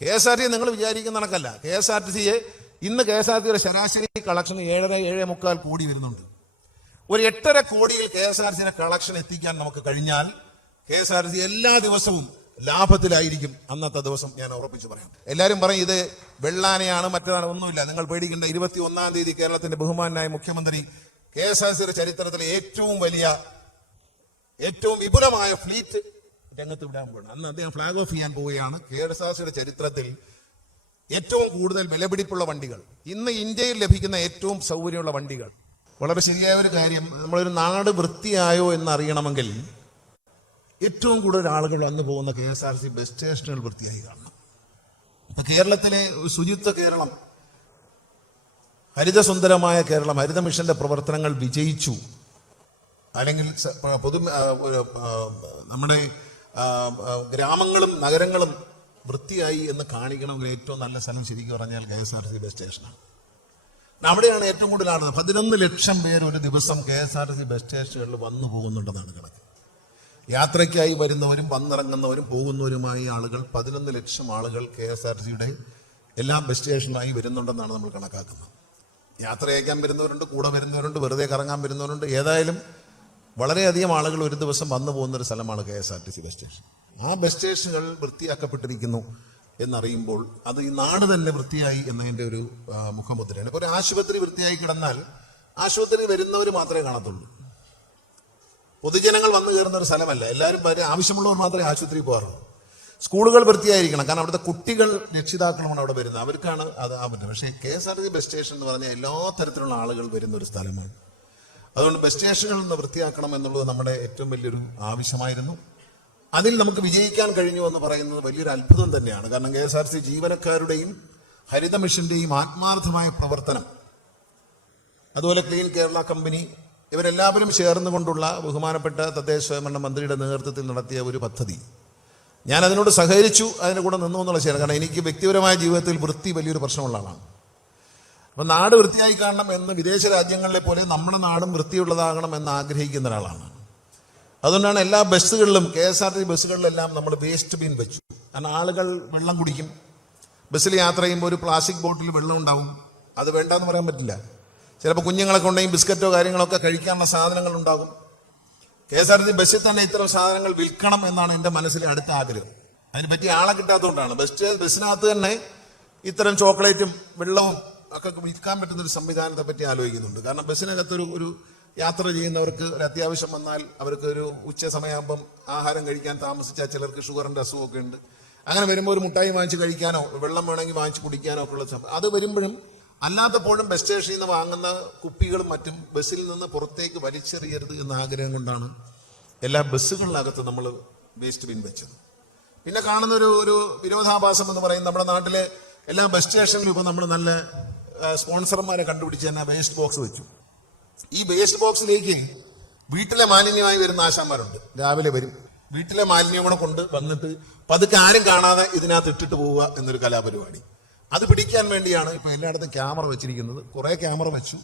K S R T നിങ്ങൾ വിചാരിക്കുന്ന കണക്കല്ല. കെ എസ് ആർ ടി സിയെ ഇന്ന് കെ എസ് ആർ ടിയുടെ ശരാശരി കളക്ഷൻ ഏഴര ഏഴ് മുക്കാൽ കോടി വരുന്നുണ്ട്. ഒരു എട്ടര കോടിയിൽ കെ എസ് ആർ സിയുടെ കളക്ഷൻ എത്തിക്കാൻ നമുക്ക് കഴിഞ്ഞാൽ കെ എസ് ആർ സി എല്ലാ ദിവസവും ലാഭത്തിലായിരിക്കും അന്നത്തെ ദിവസം ഞാൻ ഉറപ്പിച്ചു പറയാം. എല്ലാവരും പറയും ഇത് വെള്ളാനയാണ് മറ്റേതാണ് ഒന്നുമില്ല. നിങ്ങൾ പേടിക്കേണ്ട ഇരുപത്തി ഒന്നാം തീയതി കേരളത്തിന്റെ ബഹുമാനായ മുഖ്യമന്ത്രി കെ എസ് ആർ സിയുടെ ചരിത്രത്തിലെ ഏറ്റവും വലിയ ഏറ്റവും വിപുലമായ ഫ്ലീറ്റ് രംഗത്ത് വിടാൻ പോകണം അന്ന് അദ്ദേഹം ഫ്ലാഗ് ഓഫ് ചെയ്യാൻ പോവുകയാണ്. കെ എസ് ആർ സിയുടെ ചരിത്രത്തിൽ ഏറ്റവും കൂടുതൽ വിലപിടിപ്പുള്ള വണ്ടികൾ ഇന്ന് ഇന്ത്യയിൽ ലഭിക്കുന്ന ഏറ്റവും സൗകര്യമുള്ള വണ്ടികൾ. വളരെ ശരിയായ ഒരു കാര്യം നമ്മളൊരു നാട് വൃത്തിയായോ എന്ന് അറിയണമെങ്കിൽ ഏറ്റവും കൂടുതൽ ആളുകൾ വന്നു പോകുന്ന K S R C bus സ്റ്റേഷനുകൾ വൃത്തിയായി കാണണം. ഇപ്പൊ കേരളത്തിലെ ശുചിത്വ കേരളം ഹരിതസുന്ദരമായ കേരളം ഹരിത മിഷന്റെ പ്രവർത്തനങ്ങൾ വിജയിച്ചു. അല്ലെങ്കിൽ പൊതു നമ്മുടെ ഗ്രാമങ്ങളും നഗരങ്ങളും വൃത്തിയായി എന്ന് കാണിക്കണമെങ്കിൽ ഏറ്റവും നല്ല സ്ഥലം ശരിക്കും പറഞ്ഞാൽ K S R C bus സ്റ്റേഷനാണ്. അവിടെയാണ് ഏറ്റവും കൂടുതൽ ആളുകൾ. പതിനൊന്ന് ലക്ഷം പേർ ഒരു ദിവസം K S R C bus സ്റ്റേഷനുകളിൽ വന്നു പോകുന്നുണ്ടെന്നാണ് കണക്ക്. യാത്രയ്ക്കായി വരുന്നവരും വന്നിറങ്ങുന്നവരും പോകുന്നവരുമായ ആളുകൾ പതിനൊന്ന് ലക്ഷം ആളുകൾ കെ എസ് ആർ സിയുടെ എല്ലാ ബസ് സ്റ്റേഷനിലായി വരുന്നുണ്ടെന്നാണ് നമ്മൾ കണക്കാക്കുന്നത്. യാത്ര അയക്കാൻ വരുന്നവരുണ്ട് കൂടെ വരുന്നവരുണ്ട് വെറുതെ കറങ്ങാൻ വരുന്നവരുണ്ട്. ഏതായാലും വളരെയധികം ആളുകൾ ഒരു ദിവസം വന്നു പോകുന്ന ഒരു സ്ഥലമാണ് K S R T C bus station. ആ ബസ് സ്റ്റേഷനുകൾ വൃത്തിയാക്കപ്പെട്ടിരിക്കുന്നു എന്നറിയുമ്പോൾ അത് ഈ നാട് തന്നെ വൃത്തിയായി എന്നതിന്റെ ഒരു മുഖമുദ്രയാണ്. ഇപ്പോൾ ഒരു ആശുപത്രി വൃത്തിയായി കിടന്നാൽ ആശുപത്രി വരുന്നവർ മാത്രമേ കാണത്തുള്ളൂ. പൊതുജനങ്ങൾ വന്നു കയറുന്ന ഒരു സ്ഥലമല്ല. എല്ലാവരും വരെ ആവശ്യമുള്ളവർ മാത്രമേ ആശുപത്രിയിൽ പോകാറുള്ളൂ. സ്കൂളുകൾ വൃത്തിയായിരിക്കണം. കാരണം അവിടുത്തെ കുട്ടികൾ രക്ഷിതാക്കളുമാണ് അവിടെ വരുന്നത്. അവർക്കാണ് അത് ആ പറ്റുന്നത് പക്ഷേ K S R T bus station എന്ന് പറഞ്ഞാൽ എല്ലാ തരത്തിലുള്ള ആളുകൾ വരുന്ന ഒരു സ്ഥലമാണ്. അതുകൊണ്ട് ബസ് സ്റ്റേഷനുകൾ ഒന്ന് വൃത്തിയാക്കണം എന്നുള്ളത് നമ്മുടെ ഏറ്റവും വലിയൊരു ആവശ്യമായിരുന്നു. അതിൽ നമുക്ക് വിജയിക്കാൻ കഴിഞ്ഞു എന്ന് പറയുന്നത് വലിയൊരു അത്ഭുതം തന്നെയാണ്. കാരണം കെ എസ് ആർ സി ജീവനക്കാരുടെയും ഹരിത മിഷന്റെയും ആത്മാർത്ഥമായ പ്രവർത്തനം അതുപോലെ ക്ലീൻ കേരള കമ്പനി ഇവരെല്ലാവരും ചേർന്നുകൊണ്ടുള്ള ബഹുമാനപ്പെട്ട തദ്ദേശ സ്വയംഭരണ മന്ത്രിയുടെ നേതൃത്വത്തിൽ നടത്തിയ ഒരു പദ്ധതി. ഞാൻ അതിനോട് സഹകരിച്ചു അതിന്റെ കൂടെ നിന്നു എന്നുള്ള ശരി കാരണം എനിക്ക് വ്യക്തിപരമായ ജീവിതത്തിൽ വൃത്തി വലിയൊരു പ്രശ്നമുള്ള ആളാണ്. അപ്പം നാട് വൃത്തിയായി കാണണം എന്ന് വിദേശ രാജ്യങ്ങളിലെ പോലെ നമ്മുടെ നാടും വൃത്തിയുള്ളതാകണം എന്ന് ആഗ്രഹിക്കുന്ന ഒരാളാണ്. അതുകൊണ്ടാണ് എല്ലാ ബസ്സുകളിലും കെ എസ് ആർ ടി ബസ്സുകളിലെല്ലാം നമ്മൾ വേസ്റ്റ് ബിൻ വെച്ചു. കാരണം ആളുകൾ വെള്ളം കുടിക്കും. ബസ്സിൽ യാത്ര ചെയ്യുമ്പോൾ ഒരു പ്ലാസ്റ്റിക് ബോട്ടിൽ വെള്ളം ഉണ്ടാവും. അത് വേണ്ടെന്ന് പറയാൻ പറ്റില്ല. ചിലപ്പോൾ കുഞ്ഞുങ്ങളൊക്കെ ഉണ്ടെങ്കിൽ ബിസ്ക്കറ്റോ കാര്യങ്ങളൊക്കെ കഴിക്കാനുള്ള സാധനങ്ങൾ ഉണ്ടാകും. കെ എസ് ആർ ടി ബസ്സിൽ തന്നെ ഇത്തരം സാധനങ്ങൾ വിൽക്കണം എന്നാണ് എന്റെ മനസ്സിലെ അടുത്ത ആഗ്രഹം. അതിന് പറ്റിയ ആളെ കിട്ടാത്തതുകൊണ്ടാണ്. ബസ് ബസ്സിനകത്ത് തന്നെ ഇത്തരം ചോക്ലേറ്റും വെള്ളവും ഒക്കെ വിൽക്കാൻ പറ്റുന്ന ഒരു സംവിധാനത്തെ പറ്റി ആലോചിക്കുന്നുണ്ട്. കാരണം ബസ്സിനകത്തൊരു ഒരു യാത്ര ചെയ്യുന്നവർക്ക് ഒരു അത്യാവശ്യം വന്നാൽ അവർക്ക് ഒരു ഉച്ച സമയമാകുമ്പം ആഹാരം കഴിക്കാൻ താമസിച്ചാൽ ചിലർക്ക് ഷുഗറിന്റെ അസുഖമൊക്കെ ഉണ്ട്. അങ്ങനെ വരുമ്പോൾ ഒരു മുട്ടായി വാങ്ങിച്ച് കഴിക്കാനോ വെള്ളം വേണമെങ്കിൽ വാങ്ങിച്ച് കുടിക്കാനോ ഒക്കെ ഉള്ള അത് വരുമ്പോഴും അല്ലാത്തപ്പോഴും ബസ് സ്റ്റേഷനിൽ നിന്ന് വാങ്ങുന്ന കുപ്പികളും മറ്റും ബസ്സിൽ നിന്ന് പുറത്തേക്ക് വലിച്ചെറിയരുത് എന്ന ആഗ്രഹം കൊണ്ടാണ് എല്ലാ ബസ്സുകളിനകത്ത് നമ്മൾ വേസ്റ്റ് ബിൻ വെച്ചത്. പിന്നെ കാണുന്ന ഒരു ഒരു വിരോധാഭാസം എന്ന് പറയുന്നത് നമ്മുടെ നാട്ടിലെ എല്ലാ ബസ് സ്റ്റേഷനിലും ഇപ്പം നമ്മൾ നല്ല സ്പോൺസർമാരെ കണ്ടുപിടിച്ച് തന്നെ വേസ്റ്റ് ബോക്സ് വെച്ചു. ഈ വേസ്റ്റ് ബോക്സിലേക്ക് വീട്ടിലെ മാലിന്യമായി വരുന്ന ആശാന്മാരുണ്ട്. രാവിലെ വരും. വീട്ടിലെ മാലിന്യം കൂടെ കൊണ്ട് വന്നിട്ട് പതുക്കെ ആരും കാണാതെ ഇതിനകത്ത് ഇട്ടിട്ട് പോവുക എന്നൊരു കലാപരിപാടി. അത് പിടിക്കാൻ വേണ്ടിയാണ് ഇപ്പൊ എല്ലായിടത്തും ക്യാമറ വെച്ചിരിക്കുന്നത്. കുറെ ക്യാമറ വെച്ചു.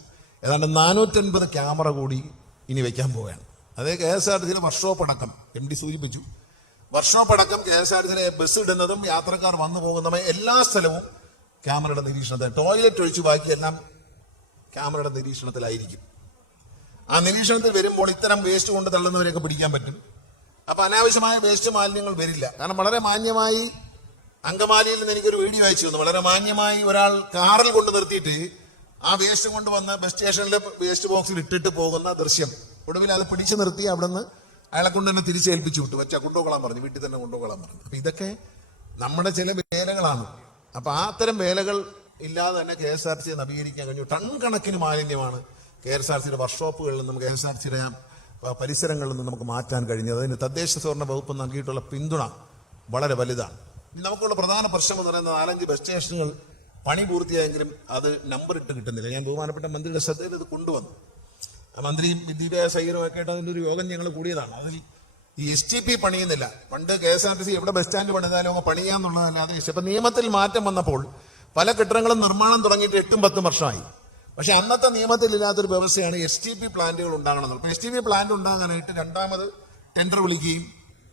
ഏതാണ്ട് നാനൂറ്റൻപത് ക്യാമറ കൂടി ഇനി വെക്കാൻ പോവുകയാണ്. അതേ കെ എസ് ആർ ടി സിയിലെ വർക്ക്ഷോപ്പ് അടക്കം എം ഡി സൂചിപ്പിച്ചു. വർക്ക്ഷോപ്പ് അടക്കം കെ എസ് ആർ ടി സിയിലെ ബസ് ഇടുന്നതും യാത്രക്കാർ വന്നു പോകുന്നതും എല്ലാ സ്ഥലവും ക്യാമറയുടെ നിരീക്ഷണത്തിൽ ടോയ്ലറ്റ് ഒഴിച്ച് ബാക്കിയെല്ലാം ക്യാമറയുടെ നിരീക്ഷണത്തിലായിരിക്കും. ആ നിരീക്ഷണത്തിൽ വരുമ്പോൾ ഇത്തരം വേസ്റ്റ് കൊണ്ട് തള്ളുന്നവരെയൊക്കെ പിടിക്കാൻ പറ്റും. അപ്പൊ അനാവശ്യമായ വേസ്റ്റ് മാലിന്യങ്ങൾ വരില്ല. കാരണം വളരെ മാന്യമായി അങ്കമാലിയിൽ നിന്ന് എനിക്കൊരു വീഡിയോ അയച്ചു തന്നു. വളരെ മാന്യമായി ഒരാൾ കാറിൽ കൊണ്ട് നിർത്തിയിട്ട് ആ വേസ്റ്റ് കൊണ്ട് വന്ന് ബസ് സ്റ്റേഷനിലെ വേസ്റ്റ് ബോക്സിൽ ഇട്ടിട്ട് പോകുന്ന ദൃശ്യം. ഒടുവിൽ അത് പിടിച്ചു നിർത്തി അവിടെ നിന്ന് അയാളെ കൊണ്ട് തന്നെ തിരിച്ചേൽപ്പിച്ചു വിട്ടു. വെച്ചാൽ കൊണ്ടുപോകാൻ പറഞ്ഞു. വീട്ടിൽ തന്നെ കൊണ്ടുപോകാൻ പറഞ്ഞു. അപ്പൊ ഇതൊക്കെ നമ്മുടെ ചില വേലകളാണ്. അപ്പൊ ആ അത്തരം വേലകൾ ഇല്ലാതെ തന്നെ കെ എസ് ആർ സി നവീകരിക്കാൻ കഴിഞ്ഞു. ടൺ കണക്കിന് മാലിന്യമാണ് കെ എസ് ആർ സിയുടെ വർക്ക്ഷോപ്പുകളിൽ നിന്നും കെ എസ് ആർ സിയുടെ പരിസരങ്ങളിൽ നിന്നും നമുക്ക് മാറ്റാൻ കഴിഞ്ഞത്. അതിന് തദ്ദേശ സ്വर्ण വകുപ്പ് നൽകിയിട്ടുള്ള പിന്തുണ വളരെ വലുതാണ്. നമുക്കുള്ള പ്രധാന പ്രശ്നം എന്ന് പറയുന്നത് നാലഞ്ച് ബസ് സ്റ്റേഷനുകൾ പണി പൂർത്തിയായെങ്കിലും അത് നമ്പർ ഇട്ട് കിട്ടുന്നില്ല. ഞാൻ ബഹുമാനപ്പെട്ട മന്ത്രിയുടെ ശ്രദ്ധയിൽ ഇത് കൊണ്ടുവന്നു. മന്ത്രിയും വിദ്യാഭ്യാസ ഒക്കെ ആയിട്ട് അതിന്റെ ഒരു യോഗം ഞങ്ങൾ കൂടിയതാണ്. അതിൽ ഈ എസ് ടി പി പണിയുന്നില്ല. പണ്ട് K S R T C എവിടെ ബസ് സ്റ്റാൻഡ് പണിതാലും അങ്ങ് പണിയാന്നുള്ളതല്ലാതെ ഇപ്പൊ നിയമത്തിൽ മാറ്റം വന്നപ്പോൾ പല കെട്ടിടങ്ങളും നിർമ്മാണം തുടങ്ങിയിട്ട് എട്ടും പത്തും വർഷമായി. പക്ഷെ അന്നത്തെ നിയമത്തിൽ ഇല്ലാത്തൊരു വ്യവസ്ഥയാണ് എസ് ടി പി പ്ലാന്റുകൾ ഉണ്ടാകണം അപ്പൊ എസ് ടി പി പ്ലാന്റ് ഉണ്ടാകാനായിട്ട് രണ്ടാമത് ടെൻഡർ വിളിക്കുകയും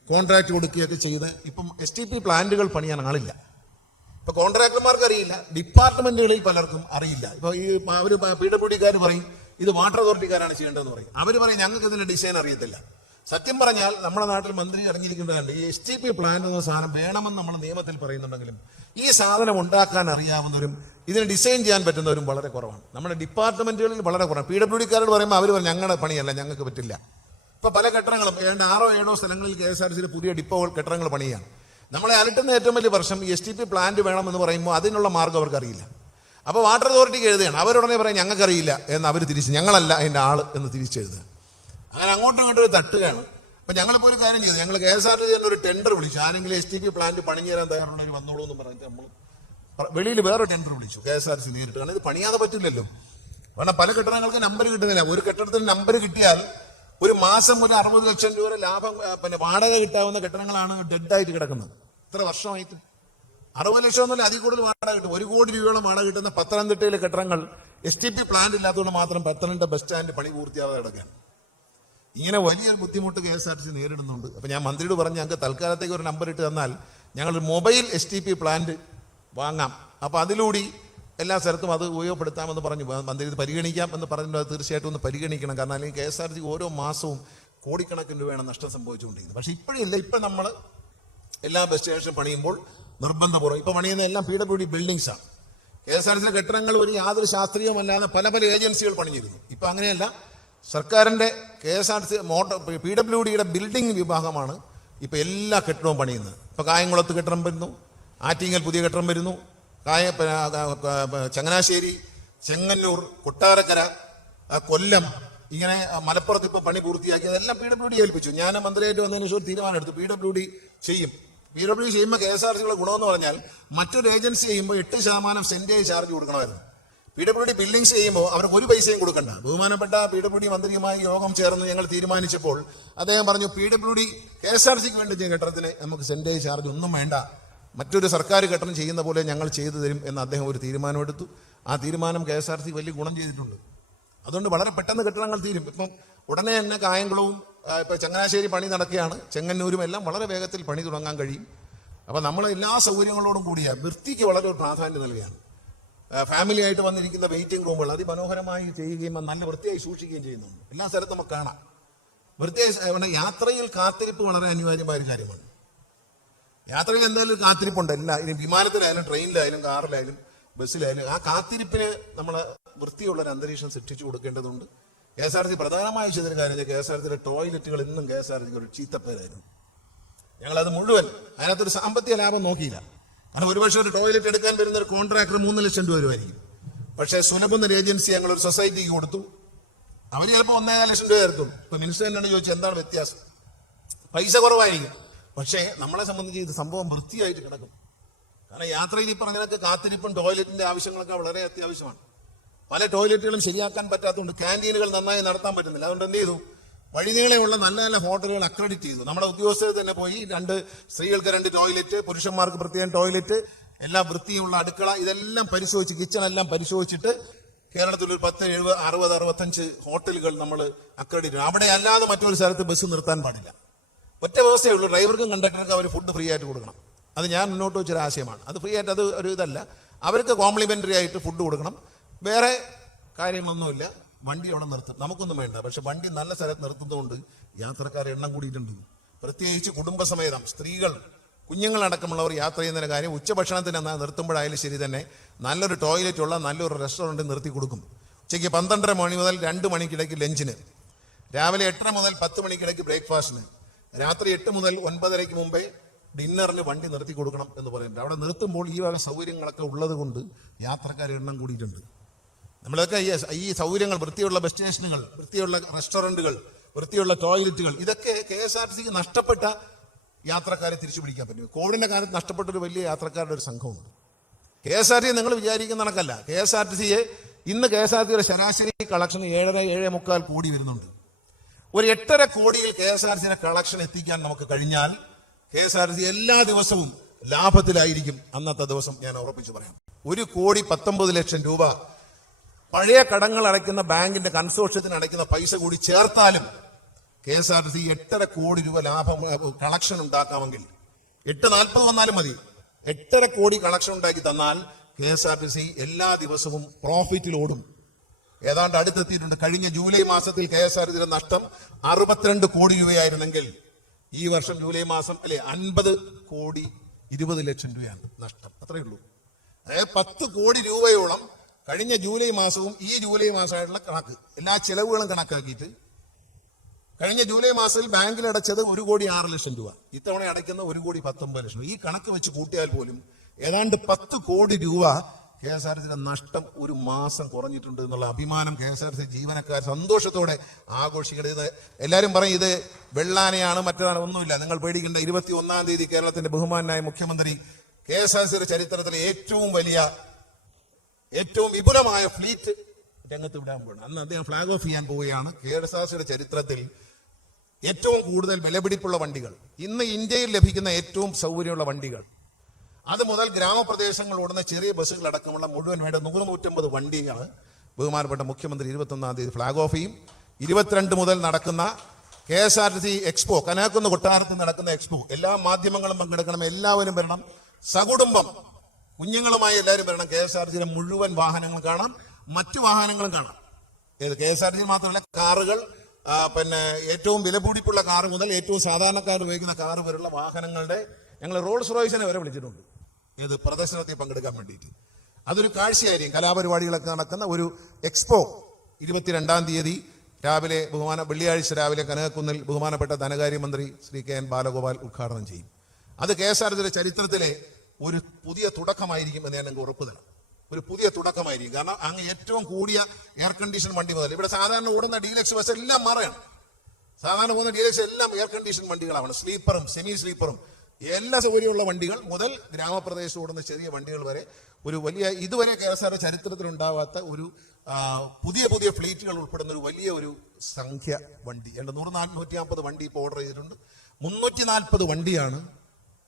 കോൺട്രാക്ട് കൊടുക്കുകയൊക്കെ ചെയ്ത് ഇപ്പം എസ് ടി പി പ്ലാന്റുകൾ പണിയാൻ ആളില്ല. ഇപ്പൊ കോൺട്രാക്ടർമാർക്ക് അറിയില്ല. ഡിപ്പാർട്ട്മെന്റുകളിൽ പലർക്കും അറിയില്ല. ഇപ്പൊ ഈ അവർ പി ഡബ്ല്യു ഡിക്കാർ പറയും ഇത് വാട്ടർ അതോറിറ്റിക്കാരാണ് ചെയ്യേണ്ടതെന്ന് പറയും. അവർ പറയും ഞങ്ങൾക്ക് ഇതിന്റെ ഡിസൈൻ അറിയത്തില്ല. സത്യം പറഞ്ഞാൽ നമ്മുടെ നാട്ടിൽ മന്ത്രി ഇറങ്ങിയിരിക്കുന്നതാണ് ഈ എസ് ടി പി പ്ലാൻ എന്ന സാധനം വേണമെന്ന് നമ്മൾ നിയമത്തിൽ പറയുന്നുണ്ടെങ്കിലും ഈ സാധനം ഉണ്ടാക്കാൻ അറിയാവുന്നവരും ഇതിനെ ഡിസൈൻ ചെയ്യാൻ പറ്റുന്നവരും വളരെ കുറവാണ്. നമ്മുടെ ഡിപ്പാർട്ട്മെന്റുകളിൽ വളരെ കുറവാണ്. പി ഡബ്ല്യു ഡിക്കാരോട് പറയുമ്പോൾ അവർ പറയും ഞങ്ങളുടെ പണിയല്ല ഞങ്ങൾക്ക് പറ്റില്ല. ഇപ്പോൾ പല കെട്ടിടങ്ങളും ഏതാണ്ട് ആറോ ഏഴോ സ്ഥലങ്ങളിൽ കെ എസ് ആർ സിയിൽ പുതിയ ഡിപ്പോകൾ കെട്ടിടങ്ങൾ പണിയാണ്. നമ്മളെ അലട്ടുന്ന ഏറ്റവും വലിയ പ്രശ്നം എസ് ടി പി പ്ലാന്റ് വേണമെന്ന് പറയുമ്പോൾ അതിനുള്ള മാർഗം അവർക്ക് അറിയില്ല. അപ്പോൾ വാട്ടർ അതോറിറ്റിക്ക് എഴുതുകയാണ്. അവരുടനെ പറയും ഞങ്ങൾക്കറിയില്ല എന്ന് അവർ തിരിച്ച് ഞങ്ങളല്ല അതിന്റെ ആൾ എന്ന് തിരിച്ചെഴുതുക അങ്ങനെ അങ്ങോട്ടും ഇങ്ങോട്ടും ഒരു തട്ടുകയാണ്. അപ്പൊ ഞങ്ങളിപ്പോ ഒരു കാര്യം ചെയ്തു. ഞങ്ങൾ K S R T C ഒരു ടെൻഡർ വിളിച്ചു. ആരെങ്കിലും എസ് ടി പി പ്ലാന്റ് പണിഞ്ഞു തരാൻ തയ്യാറുള്ളവർ വന്നോളൂ എന്ന് പറഞ്ഞിട്ട് നമ്മൾ വെളിയിൽ വേറെ ടെൻഡർ വിളിച്ചു കെ എസ് ആർ സി നേരിട്ട്. കാരണം ഇത് പണിയാതെ പറ്റില്ലല്ലോ. കാരണം പല കെട്ടിടങ്ങൾക്ക് നമ്പർ കിട്ടുന്നില്ല. ഒരു കെട്ടിടത്തിന് നമ്പർ കിട്ടിയാൽ ഒരു മാസം ഒരു അറുപത് ലക്ഷം രൂപ ലാഭം പിന്നെ വാടക കിട്ടാവുന്ന കെട്ടിടങ്ങളാണ് ഡെഡ് ആയിട്ട് കിടക്കുന്നത്. ഇത്ര വർഷമായിട്ട്. അറുപത് ലക്ഷം ഒന്നുമില്ല. അതിൽ കൂടുതൽ വാടക കിട്ടും. ഒരു കോടി രൂപയോളം വാടക കിട്ടുന്ന പത്തനംതിട്ടയിലെ കെട്ടിടങ്ങൾ എസ് ടി പി പ്ലാന്റ് ഇല്ലാത്തതുകൊണ്ട് മാത്രം പത്തനംതിട്ട ബസ് സ്റ്റാൻഡ് പണി പൂർത്തിയാവാതെ കിടക്കുകയാണ്. ഇങ്ങനെ വലിയ ബുദ്ധിമുട്ട് K S R T C നേരിടുന്നുണ്ട്. അപ്പം ഞാൻ മന്ത്രിയോട് പറഞ്ഞ് ഞങ്ങൾക്ക് തൽക്കാലത്തേക്ക് ഒരു നമ്പർ ഇട്ട് തന്നാൽ ഞങ്ങൾ mobile S T P plant വാങ്ങാം. അപ്പോൾ അതിലൂടെ എല്ലാ സ്ഥലത്തും അത് ഉപയോഗപ്പെടുത്താമെന്ന് പറഞ്ഞു. മന്ത്രി ഇത് പരിഗണിക്കാം എന്ന് പറഞ്ഞിട്ട് അത് തീർച്ചയായിട്ടും ഒന്ന് പരിഗണിക്കണം. കാരണം അല്ലെങ്കിൽ കെ എസ് ആർ ടി ഓരോ മാസവും കോടിക്കണക്കിന് രൂപയാണ് നഷ്ടം സംഭവിച്ചുകൊണ്ടിരിക്കുന്നത്. പക്ഷേ ഇപ്പോഴില്ല. ഇപ്പം നമ്മൾ എല്ലാ ബസ് സ്റ്റേഷൻ പണിയുമ്പോൾ നിർബന്ധപൂർവം ഇപ്പം പണിയുന്ന എല്ലാം പി ഡബ്ല്യു ഡി ബിൽഡിങ്സാണ് കെ എസ് ആർ ടി കെട്ടിടങ്ങൾ ഒരു യാതൊരു ശാസ്ത്രീയമല്ലാതെ പല പല ഏജൻസികൾ പണിഞ്ഞിരുന്നു. ഇപ്പം അങ്ങനെയല്ല. സർക്കാരിന്റെ K S R C motor P W ഡിയുടെ ബിൽഡിംഗ് വിഭാഗമാണ് ഇപ്പോൾ എല്ലാ കെട്ടിടവും പണിയുന്നത്. ഇപ്പോൾ കായംകുളത്ത് കെട്ടിടം വരുന്നു ആറ്റിങ്ങൽ പുതിയ കെട്ടിടം വരുന്നു കായ ചങ്ങനാശ്ശേരി ചെങ്ങന്നൂർ കൊട്ടാരക്കര കൊല്ലം ഇങ്ങനെ മലപ്പുറത്ത് ഇപ്പോൾ പണി പൂർത്തിയാക്കി അതെല്ലാം പി ഡബ്ല്യു ഡി ഏൽപ്പിച്ചു. ഞാൻ മന്ത്രിയായിട്ട് വന്നതിന് ശേഷം തീരുമാനം എടുത്തു. പി ഡബ്ല്യു ഡി ചെയ്യും. പി ഡബ്ല്യു ഡി ചെയ്യുമ്പോൾ കെ എസ് ആർ സിയുടെ ഗുണമെന്ന് പറഞ്ഞാൽ മറ്റൊരു ഏജൻസി ചെയ്യുമ്പോൾ എട്ട് ശതമാനം സെന്റേജ് ചാർജ് കൊടുക്കണമായിരുന്നു. പി ഡബ്ല്യു ഡി ബില്ലിങ്സ് ചെയ്യുമ്പോൾ അവർക്ക് ഒരു പൈസയും കൊടുക്കണ്ട. ബഹുമാനപ്പെട്ട പി ഡബ്ല്യു ഡി മന്ത്രിയുമായി യോഗം ചേർന്ന് ഞങ്ങൾ തീരുമാനിച്ചപ്പോൾ അദ്ദേഹം പറഞ്ഞു P W D K S R സിക്ക് വേണ്ടി കെട്ടിടത്തിന് നമുക്ക് സെന്റേജ് ചാർജ് ഒന്നും വേണ്ട. മറ്റൊരു സർക്കാർ കെട്ടിടം ചെയ്യുന്ന പോലെ ഞങ്ങൾ ചെയ്തു തരും എന്ന് അദ്ദേഹം ഒരു തീരുമാനമെടുത്തു. ആ തീരുമാനം കെ എസ് ആർ സി വലിയ ഗുണം ചെയ്തിട്ടുണ്ട്. അതുകൊണ്ട് വളരെ പെട്ടെന്ന് കെട്ടിടങ്ങൾ തീരും. ഇപ്പം ഉടനെ തന്നെ കായംകുളവും ഇപ്പം ചങ്ങനാശ്ശേരി പണി നടക്കുകയാണ്. ചെങ്ങന്നൂരും എല്ലാം വളരെ വേഗത്തിൽ പണി തുടങ്ങാൻ കഴിയും. അപ്പം നമ്മൾ എല്ലാ സൗകര്യങ്ങളോടും കൂടിയ വൃത്തിക്ക് വളരെ പ്രാധാന്യം നൽകുകയാണ്. ഫാമിലി ആയിട്ട് വന്നിരിക്കുന്ന വെയിറ്റിംഗ് റൂമുകൾ അതിമനോഹരമായി ചെയ്യുകയും നല്ല വൃത്തിയായി സൂക്ഷിക്കുകയും ചെയ്യുന്നുണ്ട്. എല്ലാ സ്ഥലത്തും നമുക്ക് കാണാം. വൃത്തിയായി യാത്രയിൽ കാത്തിരിപ്പ് വളരെ അനിവാര്യമായ ഒരു കാര്യമാണ്. യാത്രയിൽ എന്തായാലും കാത്തിരിപ്പുണ്ട്. ഇനി വിമാനത്തിലായാലും ട്രെയിനിലായാലും കാറിലായാലും ബസ്സിലായാലും ആ കാത്തിരിപ്പിന് നമ്മൾ വൃത്തിയുള്ള ഒരു അന്തരീക്ഷം സൃഷ്ടിച്ചു കൊടുക്കേണ്ടതുണ്ട്. കെ എസ് ആർ സി പ്രധാനമായി ചെയ്തൊരു കാര്യം കെ എസ് ആർ സിയിലെ ടോയ്ലറ്റുകൾ ഇന്നും കെ എസ് ആർ സിക്ക് ഒരു ചീത്തപ്പേരായിരുന്നു. ഞങ്ങളത് മുഴുവൻ അതിനകത്തൊരു സാമ്പത്തിക ലാഭം നോക്കിയില്ല. കാരണം ഒരുപക്ഷെ ഒരു ടോയ്ലറ്റ് എടുക്കാൻ വരുന്ന ഒരു കോൺട്രാക്ടർ മൂന്ന് ലക്ഷം രൂപ വരുമായിരിക്കും. പക്ഷേ സുലഭ് എന്നൊരു ഏജൻസി ഞങ്ങൾ ഒരു സൊസൈറ്റിക്ക് കൊടുത്തു. അവർ ചിലപ്പോൾ ഒന്നേകാൽ ലക്ഷം രൂപ തരത്തുള്ളൂ ഇപ്പൊ മിനിസ്റ്റർ എന്നോട് എന്താണ് വ്യത്യാസം? പൈസ കുറവായിരിക്കും. പക്ഷേ നമ്മളെ സംബന്ധിച്ച് ഇത് സംഭവം വൃത്തിയായിട്ട് കിടക്കും. കാരണം യാത്രയിൽ ഈ പറഞ്ഞതൊക്കെ കാത്തിരിപ്പും ടോയ്ലറ്റിന്റെ ആവശ്യങ്ങളൊക്കെ വളരെ അത്യാവശ്യമാണ്. പല ടോയ്ലറ്റുകളും ശരിയാക്കാൻ പറ്റാത്തതുകൊണ്ട് ക്യാന്റീനുകൾ നന്നായി നടത്താൻ പറ്റുന്നില്ല. അതുകൊണ്ട് എന്ത് ചെയ്തു? വഴിനീളെയുള്ള നല്ല നല്ല ഹോട്ടലുകൾ അക്രഡിറ്റ് ചെയ്തു. നമ്മുടെ ഉദ്യോഗസ്ഥർ തന്നെ പോയി രണ്ട് സ്ത്രീകൾക്ക് രണ്ട് ടോയ്ലറ്റ് പുരുഷന്മാർക്ക് പ്രത്യേകം ടോയ്ലറ്റ് എല്ലാ വൃത്തിയുള്ള അടുക്കള ഇതെല്ലാം പരിശോധിച്ച് കിച്ചൺ എല്ലാം പരിശോധിച്ചിട്ട് കേരളത്തിൽ ഒരു പത്ത് എഴുപത് അറുപത് അറുപത്തഞ്ച് ഹോട്ടലുകൾ നമ്മൾ അക്രഡിറ്റ് അവിടെ അല്ലാതെ മറ്റൊരു സ്ഥലത്ത് ബസ് നിർത്താൻ പാടില്ല. ഒറ്റ വ്യവസ്ഥയേ ഉള്ളൂ. ഡ്രൈവർക്കും കണ്ടക്ടർക്കും അവർ ഫുഡ് ഫ്രീ ആയിട്ട് കൊടുക്കണം. അത് ഞാൻ മുന്നോട്ട് വെച്ചൊരു ആശയമാണ്. അത് ഫ്രീ ആയിട്ട് അത് ഒരു ഇതല്ല. അവർക്ക് കോംപ്ലിമെന്ററി ആയിട്ട് ഫുഡ് കൊടുക്കണം. വേറെ കാര്യങ്ങളൊന്നുമില്ല. വണ്ടി അവിടെ നിർത്തും. നമുക്കൊന്നും വേണ്ട. പക്ഷെ വണ്ടി നല്ല സ്ഥലത്ത് നിർത്തുന്നതുകൊണ്ട് യാത്രക്കാർ എണ്ണം കൂടിയിട്ടുണ്ട്. പ്രത്യേകിച്ച് കുടുംബസമേതം സ്ത്രീകൾ കുഞ്ഞുങ്ങളടക്കമുള്ളവർ യാത്ര ചെയ്യുന്ന കാര്യം ഉച്ചഭക്ഷണത്തിന് എന്നാൽ നിർത്തുമ്പോഴായാലും ശരി തന്നെ നല്ലൊരു ടോയ്ലറ്റ് ഉള്ള നല്ലൊരു റെസ്റ്റോറന്റ് നിർത്തി കൊടുക്കും. ഉച്ചയ്ക്ക് പന്ത്രണ്ടര മണി മുതൽ രണ്ട് മണിക്കിടയ്ക്ക് ലഞ്ചിന്. രാവിലെ എട്ടര മുതൽ പത്ത് മണിക്കിടയ്ക്ക് ബ്രേക്ക്ഫാസ്റ്റിന്. രാത്രി എട്ട് മുതൽ ഒൻപതരയ്ക്ക് മുമ്പേ ഡിന്നറിന് വണ്ടി നിർത്തി കൊടുക്കണം എന്ന് പറയുന്നുണ്ട്. അവിടെ നിർത്തുമ്പോൾ ഈ വക സൗകര്യങ്ങളൊക്കെ ഉള്ളത് കൊണ്ട് യാത്രക്കാരുടെ എണ്ണം കൂടിയിട്ടുണ്ട്. നമ്മളൊക്കെ ഈ സൗകര്യങ്ങൾ വൃത്തിയുള്ള ബസ് സ്റ്റേഷനുകൾ വൃത്തിയുള്ള റെസ്റ്റോറന്റുകൾ വൃത്തിയുള്ള ടോയ്ലറ്റുകൾ ഇതൊക്കെ കെ എസ് ആർ ടി സിക്ക് നഷ്ടപ്പെട്ട യാത്രക്കാരെ തിരിച്ചു പിടിക്കാൻ പറ്റും. കോവിഡിന്റെ കാലത്ത് നഷ്ടപ്പെട്ട ഒരു വലിയ യാത്രക്കാരുടെ ഒരു സംഘമുണ്ട് കെ എസ് ആർ ടി നിങ്ങൾ വിചാരിക്കുന്ന കണക്കല്ല. കെ എസ് ആർ ടി സിയെ ഇന്ന് കെ എസ് ആർ ടിയുടെ ശരാശരി കളക്ഷൻ ഏഴര ഏഴേ മുക്കാൽ കോടി വരുന്നുണ്ട്. ഒരു എട്ടര കോടിയിൽ കെ എസ് ആർ സിയുടെ കളക്ഷൻ എത്തിക്കാൻ നമുക്ക് കഴിഞ്ഞാൽ കെ എസ് ആർ സി എല്ലാ ദിവസവും ലാഭത്തിലായിരിക്കും. അന്നത്തെ ദിവസം ഞാൻ ഉറപ്പിച്ചു പറയാം. ഒരു കോടി പത്തൊമ്പത് ലക്ഷം രൂപ പഴയ കടങ്ങൾ അടയ്ക്കുന്ന ബാങ്കിന്റെ കൺസോർഷ്യത്തിന് അടയ്ക്കുന്ന പൈസ കൂടി ചേർത്താലും K S R T C എട്ടര കോടി രൂപ ലാഭം കളക്ഷൻ ഉണ്ടാക്കാമെങ്കിൽ എട്ട് നാൽപ്പത് വന്നാലും മതി. എട്ടര കോടി കളക്ഷൻ ഉണ്ടാക്കി തന്നാൽ K S R T C എല്ലാ ദിവസവും പ്രോഫിറ്റിൽ ഓടും ഏതാണ്ട് അടുത്തെത്തിയിട്ടുണ്ട്. കഴിഞ്ഞ ജൂലൈ മാസത്തിൽ കെ എസ് ആർ ടി സിയുടെ നഷ്ടം അറുപത്തിരണ്ട് കോടി രൂപയായിരുന്നെങ്കിൽ ഈ വർഷം ജൂലൈ മാസം അല്ലെ അൻപത് കോടി ഇരുപത് ലക്ഷം രൂപയാണ് നഷ്ടം. അത്രയേ ഉള്ളൂ. അതായത് പത്ത് കോടി രൂപയോളം കഴിഞ്ഞ ജൂലൈ മാസവും ഈ ജൂലൈ മാസമായിട്ടുള്ള കണക്ക്. എല്ലാ ചെലവുകളും കണക്കാക്കിയിട്ട് കഴിഞ്ഞ ജൂലൈ മാസത്തിൽ ബാങ്കിൽ അടച്ചത് ഒരു കോടി ആറ് ലക്ഷം രൂപ. ഇത്തവണ അടയ്ക്കുന്ന ഒരു കോടി പത്തൊമ്പത് ലക്ഷം ഈ കണക്ക് വെച്ച് കൂട്ടിയാൽ പോലും ഏതാണ്ട് പത്ത് കോടി രൂപ കെ എസ് ആർ സിയുടെ നഷ്ടം ഒരു മാസം കുറഞ്ഞിട്ടുണ്ട് എന്നുള്ള അഭിമാനം കെ എസ് ആർ സി ജീവനക്കാർ സന്തോഷത്തോടെ ആഘോഷിക്കണം ഇത് എല്ലാവരും പറയും ഇത് വെള്ളാനയാണ് മറ്റൊരാണ് ഒന്നുമില്ല. നിങ്ങൾ പേടിക്കേണ്ട ഇരുപത്തി ഒന്നാം തീയതി കേരളത്തിന്റെ ബഹുമാനായ മുഖ്യമന്ത്രി കെ എസ് ആർ സിയുടെ ചരിത്രത്തിലെ ഏറ്റവും വലിയ ഏറ്റവും വിപുലമായ ഫ്ലീറ്റ് രംഗത്ത് വിടാൻ പോകണം അന്ന് അദ്ദേഹം ഫ്ലാഗ് ഓഫ് ചെയ്യാൻ പോവുകയാണ്. കെ എസ് ആർ ചരിത്രത്തിൽ ഏറ്റവും കൂടുതൽ വിലപിടിപ്പുള്ള വണ്ടികൾ. ഇന്ന് ഇന്ത്യയിൽ ലഭിക്കുന്ന ഏറ്റവും സൗകര്യമുള്ള വണ്ടികൾ. അത് മുതൽ ഗ്രാമപ്രദേശങ്ങൾ ഓടുന്ന ചെറിയ ബസ്സുകൾ അടക്കമുള്ള മുഴുവൻ വേണ്ട നൂറ് നൂറ്റമ്പത് വണ്ടികൾ ബഹുമാനപ്പെട്ട മുഖ്യമന്ത്രി ഇരുപത്തൊന്നാം തീയതി ഫ്ലാഗ് ഓഫ് ചെയ്യും. ഇരുപത്തിരണ്ട് മുതൽ നടക്കുന്ന K S R T expo Kanakakunnu Kottarath നടക്കുന്ന എക്സ്പോ എല്ലാ മാധ്യമങ്ങളും പങ്കെടുക്കണം എല്ലാവരും വരണം. സകുടുംബം കുഞ്ഞുങ്ങളുമായി എല്ലാവരും വരണം. കെ എസ് ആർ ടിയുടെ മുഴുവൻ വാഹനങ്ങൾ കാണാം. മറ്റു വാഹനങ്ങളും കാണാം. ഏത്? കെ എസ് ആർ ടി മാത്രമല്ല കാറുകൾ പിന്നെ ഏറ്റവും വിലപിടിപ്പുള്ള കാറ് മുതൽ ഏറ്റവും സാധാരണക്കാർ ഉപയോഗിക്കുന്ന കാറ് വരെയുള്ള വാഹനങ്ങളുടെ ഞങ്ങൾ റോൾസ് റോയ്സിനെ വരെ വിളിച്ചിട്ടുണ്ട്. ഏത്? പ്രദർശനത്തിൽ പങ്കെടുക്കാൻ വേണ്ടിയിട്ട്. അതൊരു കാഴ്ചയായിരിക്കും. കലാപരിപാടികളൊക്കെ നടക്കുന്ന ഒരു എക്സ്പോ. ഇരുപത്തിരണ്ടാം തീയതി രാവിലെ ബഹുമാന വെള്ളിയാഴ്ച രാവിലെ കനകക്കുന്നിൽ ബഹുമാനപ്പെട്ട ധനകാര്യമന്ത്രി ശ്രീ കെ എൻ ബാലഗോപാൽ ഉദ്ഘാടനം ചെയ്യും. അത് കെ എസ് ആർ ചരിത്രത്തിലെ ഒരു പുതിയ തുടക്കമായിരിക്കും എന്ന് ഞാൻ നിങ്ങൾക്ക് ഉറപ്പ് തരാം. ഒരു പുതിയ തുടക്കമായിരിക്കും. കാരണം അങ്ങ് ഏറ്റവും കൂടിയ എയർ കണ്ടീഷൻ വണ്ടി മുതൽ. ഇവിടെ സാധാരണ ഓടുന്ന ഡീലക്സ് ബസ് എല്ലാം മാറുകയാണ്. സാധാരണ പോകുന്ന ഡീലക്സ് എല്ലാം എയർ കണ്ടീഷൻ വണ്ടികളാണ്. സ്ലീപ്പറും സെമി സ്ലീപ്പറും എല്ലാ സൗകര്യമുള്ള വണ്ടികൾ മുതൽ ഗ്രാമപ്രദേശത്ത് ഓടുന്ന ചെറിയ വണ്ടികൾ വരെ ഒരു വലിയ ഇതുവരെ കെ എസ് ആർ ചരിത്രത്തിൽ ഉണ്ടാവാത്ത ഒരു പുതിയ പുതിയ ഫ്ലീറ്റുകൾ ഉൾപ്പെടുന്ന ഒരു വലിയ ഒരു സംഖ്യ വണ്ടി. എന്റെ നൂറ് നാനൂറ്റി അമ്പത് വണ്ടി ഇപ്പോൾ ഓർഡർ ചെയ്തിട്ടുണ്ട്. മുന്നൂറ്റി നാൽപ്പത് വണ്ടിയാണ്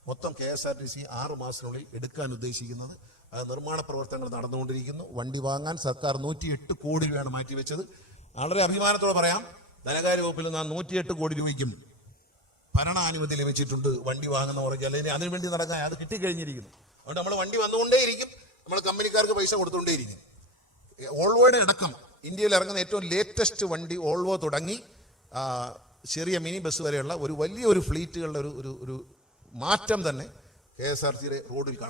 മൊത്തം K S R T C ആറ് മാസത്തിനുള്ളിൽ എടുക്കാൻ ഉദ്ദേശിക്കുന്നത്. നിർമ്മാണ പ്രവർത്തനങ്ങൾ നടന്നുകൊണ്ടിരിക്കുന്നു. വണ്ടി വാങ്ങാൻ സർക്കാർ നൂറ്റിയെട്ട് കോടി രൂപയാണ് മാറ്റിവെച്ചത്. വളരെ അഭിമാനത്തോടെ പറയാം ധനകാര്യ വകുപ്പിൽ നിന്ന് നൂറ്റിയെട്ട് കോടി രൂപയ്ക്കും ഭരണാനുമതി ലഭിച്ചിട്ടുണ്ട് വണ്ടി വാങ്ങുന്ന പറഞ്ഞാൽ അല്ലെങ്കിൽ അതിനുവേണ്ടി നടക്കാൻ അത് കിട്ടിക്കഴിഞ്ഞിരിക്കുന്നു. അതുകൊണ്ട് നമ്മൾ വണ്ടി വന്നുകൊണ്ടേയിരിക്കും. നമ്മൾ കമ്പനിക്കാർക്ക് പൈസ കൊടുത്തുകൊണ്ടേയിരിക്കും. ഓൾവോയുടെ അടക്കം ഇന്ത്യയിൽ ഇറങ്ങുന്ന ഏറ്റവും ലേറ്റസ്റ്റ് വണ്ടി ഓൾവോ തുടങ്ങി ചെറിയ മിനി ബസ് വരെയുള്ള ഒരു വലിയൊരു ഫ്ലീറ്റുകളുടെ ഒരു ഒരു മാറ്റം തന്നെ കെ എസ് ആർ സിയുടെ റോഡിൽ കാണാം.